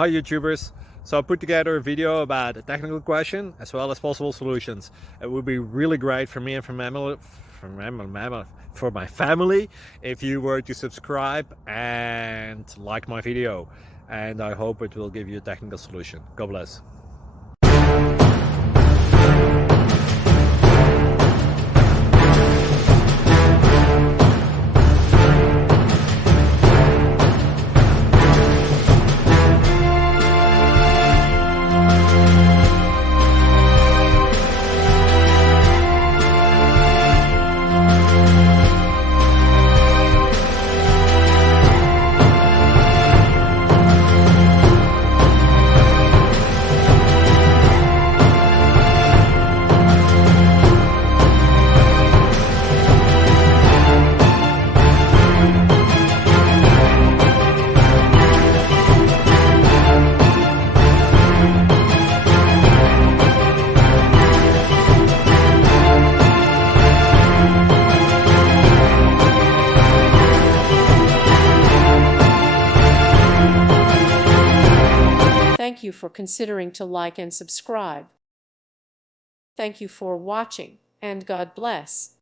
Hi YouTubers! So I put together a video about a technical question as well as possible solutions. It would be really great for me and for my family if you were to subscribe and like my video, and I hope it will give you a technical solution. God bless. Thank you for considering to like and subscribe. Thank you for watching, and God bless.